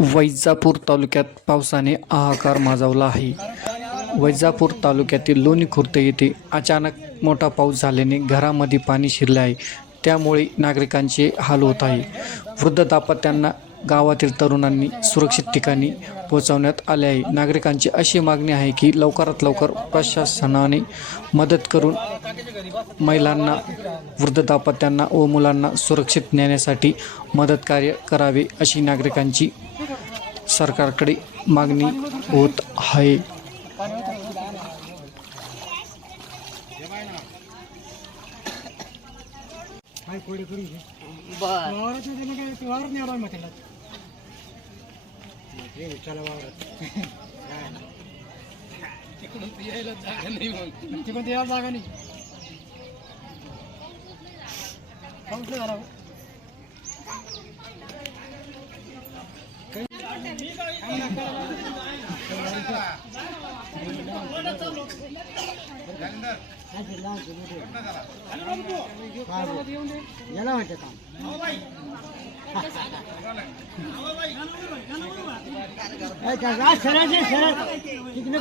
वैजापूर तालुक्यात पावसाने हाहाकार माजवला आहे. वैजापूर तालुक्यातील लोणी खुर्द येथे अचानक मोठा पाऊस झाल्याने घरामध्ये पाणी शिरले आहे. त्यामुळे नागरिकांचे हाल होत आहे. वृद्ध दाम्पत्यांना गावातील तरुणांनी सुरक्षित ठिकाणी पोहोचवण्यात आले आहे. नागरिकांची अशी मागणी आहे की लवकरात लवकर प्रशासनाने मदत करून महिलांना वृद्ध दाम्पत्यांना व मुलांना सुरक्षित नेण्यासाठी मदत कार्य करावे अशी नागरिकांची सरकारकडे मागणी होत आहे. हाय कोडी कोडी घे. वावरात नाही त्याला काय नाही मग तिकडून यायला जागा नाही पाऊस झाला याला म्हणते काम तिकडे